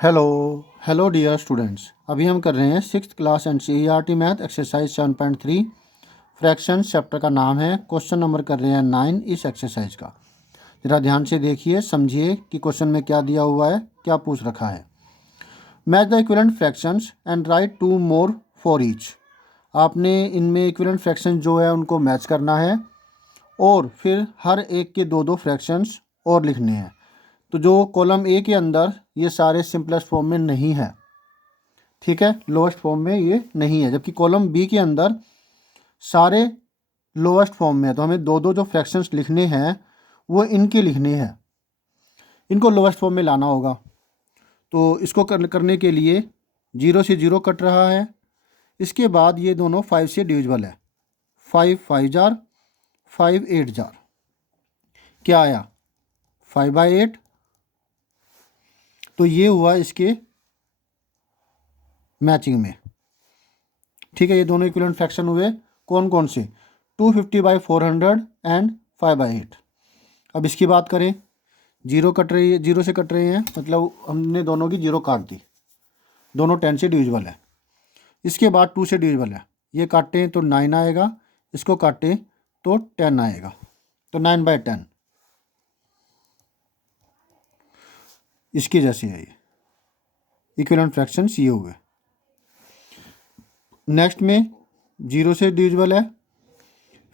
Hello hello dear students. अभी हम कर रहे हैं six class and CERT math exercise 7.3 fractions. Chapter का नाम है, क्वेश्चन नंबर कर रहे हैं 9 इस एक्सरसाइज का। ज़रा ध्यान से देखिए, समझिए कि क्वेश्चन में क्या दिया हुआ है, क्या पूछ रखा है। Match the equivalent fractions and write two more for each. आपने इनमें इक्विवेलेंट फ्रैक्शन जो है उनको मैच करना है और फिर हर एक के दो दो फ्रैक्शंस और लिखने हैं। तो जो कॉलम ए के अंदर ये सारे सिंपलेस्ट फॉर्म में नहीं है, ठीक है, लोएस्ट फॉर्म में ये नहीं है, जबकि कॉलम बी के अंदर सारे लोएस्ट फॉर्म में है। तो हमें दो दो जो फ्रैक्शंस लिखने हैं वो इनके लिखने हैं, इनको लोएस्ट फॉर्म में लाना होगा। तो इसको करने के लिए 0 से 0 कट रहा है। इसके बाद ये दोनों 5 से डिविजिबल है। 5 5 जार, 5 8 जार, क्या आया 5/8। तो ये हुआ इसके मैचिंग में, ठीक है। ये दोनों इक्विवेलेंट फ्रैक्शन हुए, कौन कौन से, 250/400 एंड 5/8। अब इसकी बात करें, जीरो कट रही है, जीरो से कट रहे हैं, मतलब हमने दोनों की जीरो काट दी, दोनों 10 से डिविजिबल है। इसके बाद 2 से डिविजिबल है, ये काटें तो 9 आएगा, इसको काटें तो 10 आएगा, तो 9/10 इसकी जैसे है। ये इक्विवेलेंट फ्रैक्शंस ये हुए। नेक्स्ट में 0 से डिविजिबल है,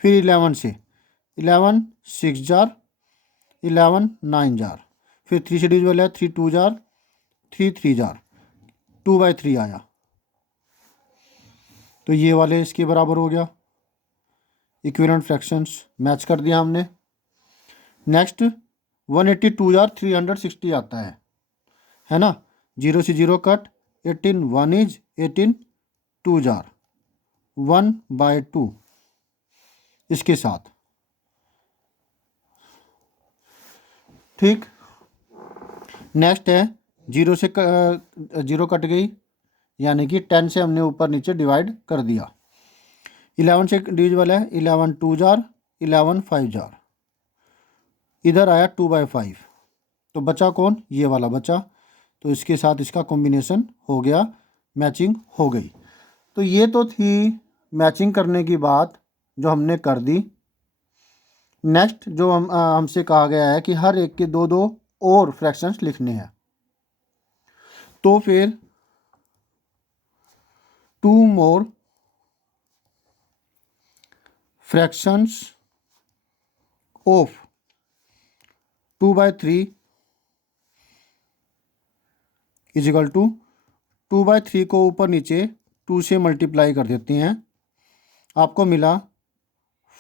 फिर 11 से, 11 6 जार, 11 9 जार, फिर 3 से डिविजिबल है, 3 2 जार, 3 3 जार, 2/3 आया। तो ये वाले इसके बराबर हो गया, इक्विवेलेंट फ्रैक्शंस मैच कर दिया हमने। नेक्स्ट 182 जार 360 आता है ना। 0 से 0 कट, 18 1 इज 18 2 जार, 1/2 इसके साथ, ठीक। नेक्स्ट है 0 से 0 कट गई, यानी कि 10 से हमने ऊपर नीचे डिवाइड कर दिया। 11 से डिविजिबल है, 11 2 जार, 11 5 जार, इधर आया 2/5। तो बचा कौन, ये वाला बचा। तो इसके साथ इसका कॉम्बिनेशन हो गया, मैचिंग हो गई। तो ये तो थी मैचिंग करने की बात जो हमने कर दी। नेक्स्ट जो हमसे कहा गया है कि हर एक के दो दो और फ्रैक्शंस लिखने हैं। तो फिर 2 more fractions of 2/3 is equal to 2/3 को ऊपर नीचे 2 से मल्टीप्लाई कर देते हैं, आपको मिला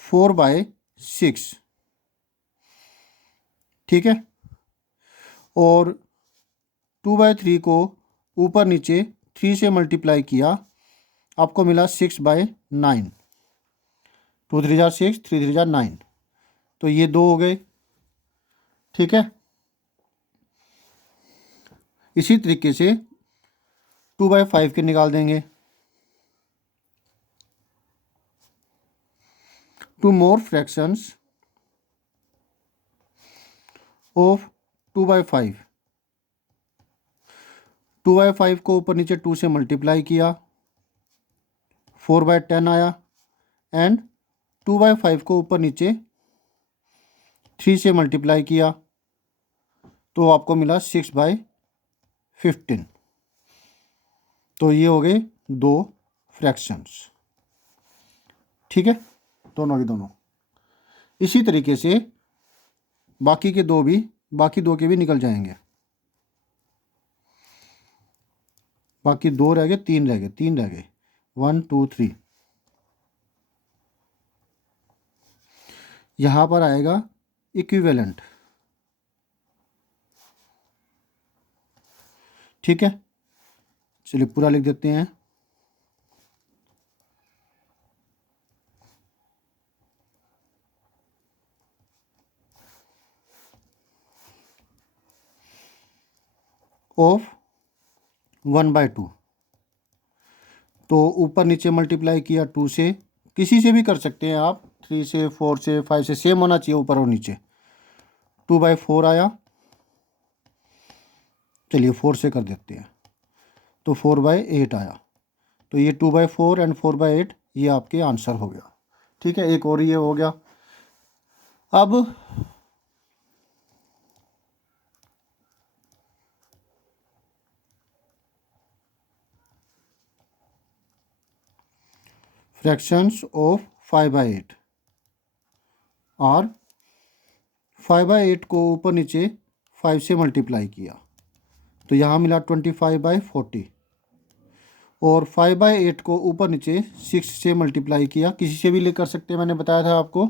4/6, ठीक है। और 2/3 को ऊपर नीचे 3 से मल्टीप्लाई किया, आपको मिला 6/9। 2 3 जार 6, 3 3 जार 9, तो ये दो हो गए, ठीक है। इसी तरीके से 2/5 के निकाल देंगे। 2 मोर फ्रैक्शंस ऑफ 2/5, 2/5 को ऊपर नीचे 2 से मल्टीप्लाई किया, 4/10 आया। एंड 2/5 को ऊपर नीचे 3 से मल्टीप्लाई किया, तो आपको मिला 6/15। तो ये हो गए दो फ्रैक्शंस, ठीक है, दोनों के दोनों। इसी तरीके से बाकी दो के भी निकल जाएंगे। बाकी दो रह गए, तीन रह गए, 1 2 3। यहाँ पर आएगा इक्विवेलेंट, ठीक है। चलिए पूरा लिख देते हैं। ऑफ 1/2, तो ऊपर नीचे मल्टीप्लाई किया 2 से, किसी से भी कर सकते हैं आप, 3 से 4 से 5 से, सेम होना चाहिए ऊपर और नीचे। 2/4 आया। चलिए 4 से कर देते हैं, तो 4/8 आया। तो ये 2/4 एंड 4/8 ये आपके आंसर हो गया। ठीक है, एक और ये हो गया। अब फ्रैक्शंस ऑफ 5/8 और 5/8 को ऊपर नीचे 5 से मल्टीप्लाई किया तो यहाँ मिला 25/40 और 5/8 को ऊपर नीचे 6 से मल्टीप्लाई किया, किसी से भी ले कर सकते हैं, मैंने बताया था आपको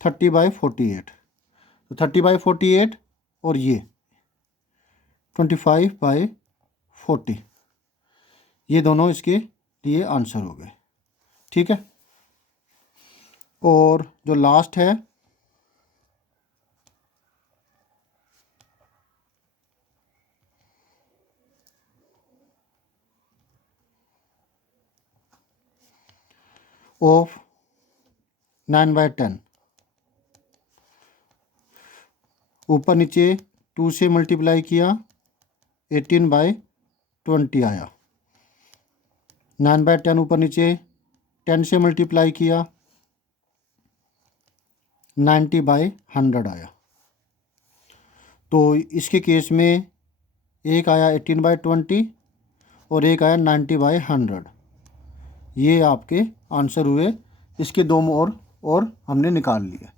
30/48। तो 30/48 और ये 25/40 ये दोनों इसके लिए आंसर हो गए। ठीक है, और जो लास्ट है ऑफ 9/10, ऊपर नीचे 2 से मल्टीप्लाई किया 18/20 आया। 9/10 ऊपर नीचे 10 से मल्टीप्लाई किया 90/100 आया। तो इसके केस में एक आया 18/20 और एक आया 90/100। ये आपके आंसर हुए। इसके दो और हमने निकाल लिए।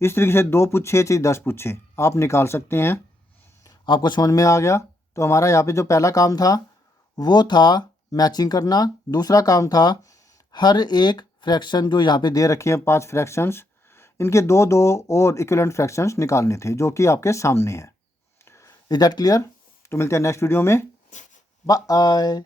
इस तरीके से 2 पूछे चाहे 10 पूछे आप निकाल सकते हैं। आपको समझ में आ गया। तो हमारा यहाँ पे जो पहला काम था वो था मैचिंग करना। दूसरा काम था हर एक फ्रैक्शन जो यहाँ पे दे रखे हैं 5 फ्रैक्शंस, इनके दो और इक्विवेलेंट फ्रैक्शंस निकालने थे जो कि आपके सामने है। Is that clear? तो मिलते हैं नेक्स्ट वीडियो में। बाय।